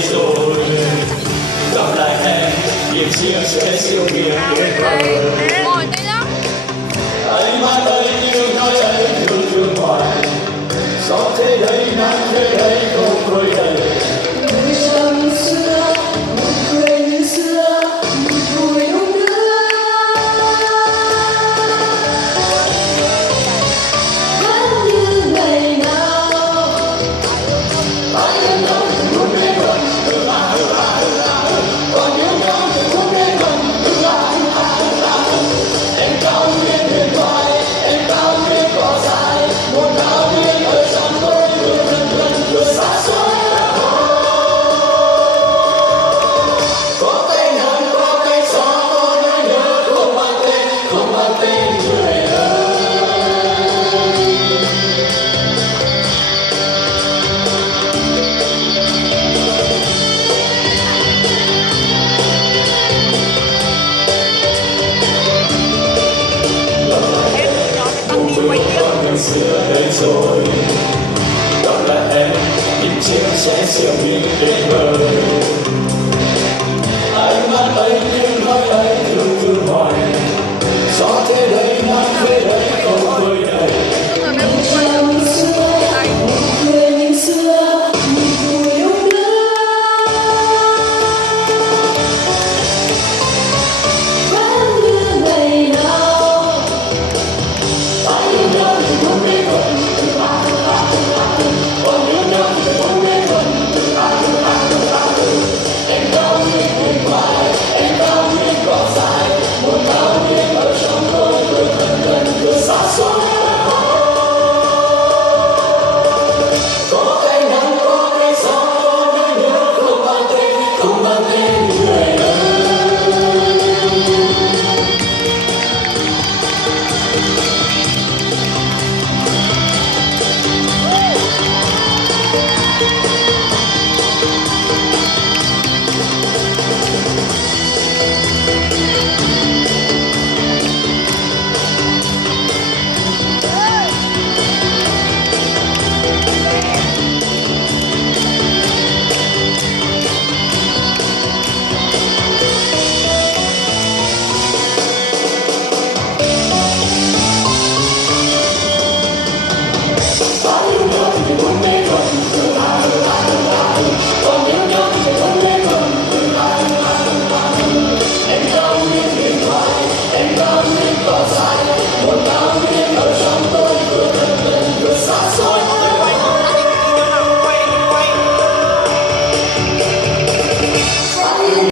đây rồi, gặp lại em niềm chia sẻ siêu miền tuyệt vời. Anh mãi đây yêu nói anh thương thương hoài, gió thế đây nắng thế đây không khơi đầy. Người sao như xưa, một cười như xưa, một vui hôm nữa. Vẫn như ngày nào, bao nhiêu năm từng muốn đến gần, còn nhiều năm từng muốn đến gần. Em cao nguyên huyền thoại, em cao nguyên cỏ dài, một cao nguyên ở trong tôi vừa gần gần vừa xa xôi. Có tên hận, có cây gió, có nỗi nhớ không mang tên người ơi. Ngày xưa đây rồi, gặp lại em, những chia sẻ siêu miền tuyệt vời.